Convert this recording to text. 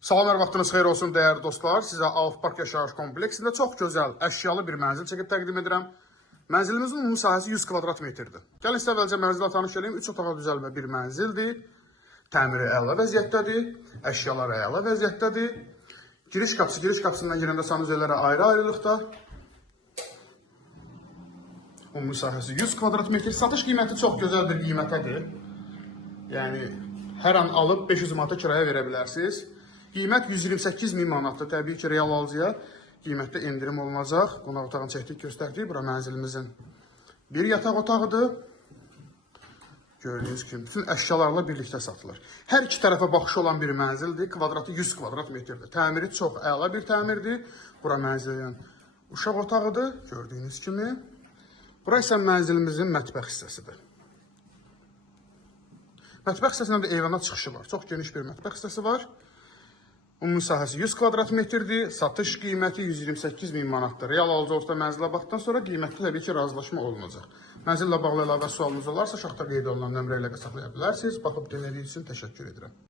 Salam, hər vaxtınız xeyir olsun dəyərli dostlar. Sizə Alf Park yaşayış kompleksində çox gözəl, əşyalı bir mənzil çəkib təqdim edirəm. Mənzilimizin ümumi sahəsi 100 kvadrat metrdir. Gəlin sizə əvvəlcə mənzillə tanış edeyim. 3 otağa düzəlmə bir mənzildir. Təmiri əla vəziyyətdədir. Əşyalar əla vəziyyətdədir. Giriş qapısından girəndə sanuzəllərə ayrı-ayrılıqda. Ümumi sahəsi 100 kvadrat metr. Satış qiyməti çox gözəl bir qiymətədir. Yəni, hər an alıb 500 manata kiraya verə bilərsiniz. Qiymət 128.000 manatdır. Təbii ki, real alıcıya qiymətdə endirim olunacaq. Qonaq otağını çəkdik, göstərdik. Bura mənzilimizin bir yataq otağıdır. Gördüyünüz kimi, bütün əşyalarla birlikdə satılır. Hər iki tərəfə baxışı olan bir mənzildir. Kvadratı 100 kvadrat metrdir. Təmiri çox əla bir təmirdir. Bura mənzilin uşaq otağıdır. Gördüyünüz kimi. Bura isə mənzilimizin mətbəx hissəsidir. Mətbəx hissəsindən də eyvana çıxışı var. Çox geniş bir mətbəx hissəsi var. Ümumi sahəsi 100 kvadrat metrdir. Satış qiyməti 128.000 manatdır. Real alıcı olsa mənzilə baxdıqdan sonra qiymətdə təbii ki, razılaşma olunacaq. Mənzillə bağlı əlavə sualınız olarsa, aşağıda qeyd olunan nömrə ilə saxlaya bilərsiniz. Baxıb dinlədiyiniz üçün təşəkkür edirəm.